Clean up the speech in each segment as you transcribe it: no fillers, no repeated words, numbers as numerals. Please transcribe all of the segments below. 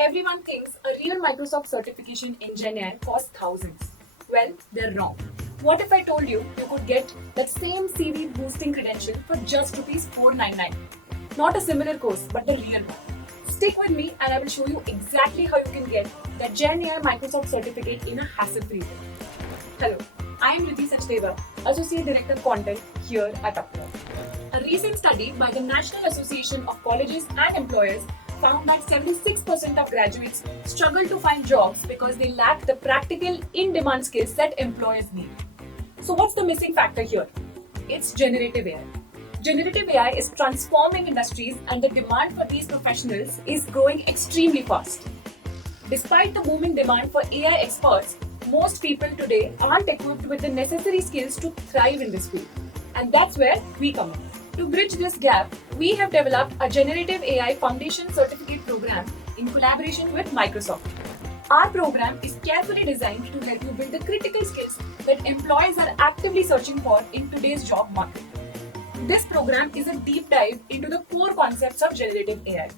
Everyone thinks a real Microsoft certification in GenAI costs thousands. Well, they're wrong. What if I told you you could get that same CV boosting credential for just rupees 499? Not a similar course, but the real one. Stick with me and I will show you exactly how you can get that GenAI Microsoft certificate in a hassle-free way. Hello, I am Riddhi Sachdeva, Associate Director Content here at Upwork. A recent study by the National Association of Colleges and Employers found that 76% of graduates struggle to find jobs because they lack the practical, in-demand skills that employers need. So what's the missing factor here? It's generative AI. Generative AI is transforming industries and the demand for these professionals is growing extremely fast. Despite the booming demand for AI experts, most people today aren't equipped with the necessary skills to thrive in this field. And that's where we come in. To bridge this gap, we have developed a Generative AI Foundation Certificate program in collaboration with Microsoft. Our program is carefully designed to help you build the critical skills that employees are actively searching for in today's job market. This program is a deep dive into the core concepts of generative AI.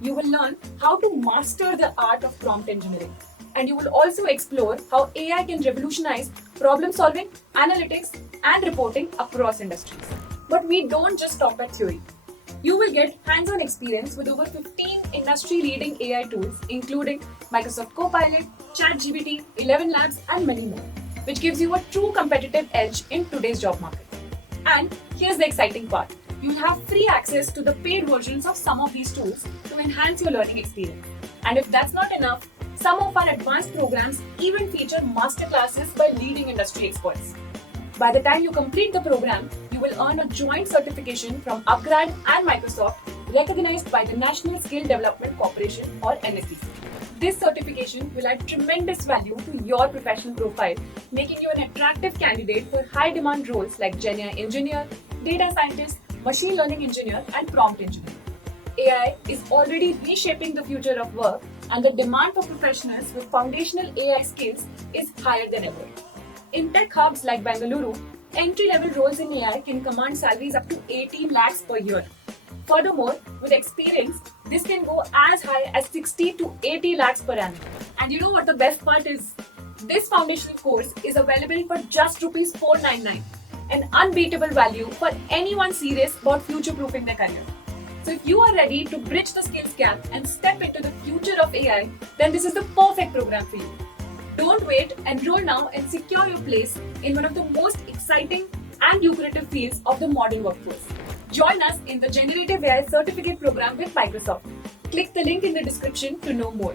You will learn how to master the art of prompt engineering. And you will also explore how AI can revolutionize problem solving, analytics, and reporting across industries. But we don't just stop at theory. You will get hands-on experience with over 15 industry-leading AI tools, including Microsoft Copilot, ChatGPT, 11 Labs, and many more, which gives you a true competitive edge in today's job market. And here's the exciting part. You'll have free access to the paid versions of some of these tools to enhance your learning experience. And if that's not enough, some of our advanced programs even feature masterclasses by leading industry experts. By the time you complete the program, you will earn a joint certification from Upgrad and Microsoft recognized by the National Skill Development Corporation or NSDC. This certification will add tremendous value to your professional profile, making you an attractive candidate for high-demand roles like GenAI engineer, data scientist, machine learning engineer, and prompt engineer. AI is already reshaping the future of work, and the demand for professionals with foundational AI skills is higher than ever. In tech hubs like Bengaluru, entry-level roles in AI can command salaries up to 18 lakhs per year. Furthermore, with experience, this can go as high as 60 to 80 lakhs per annum. And you know what the best part is? This foundational course is available for just rupees 499, an unbeatable value for anyone serious about future-proofing their career. So if you are ready to bridge the skills gap and step into the future of AI, then this is the perfect program for you. Don't wait, enroll now and secure your place in one of the most exciting and lucrative fields of the modern workforce. Join us in the Generative AI Certificate program with Microsoft. Click the link in the description to know more.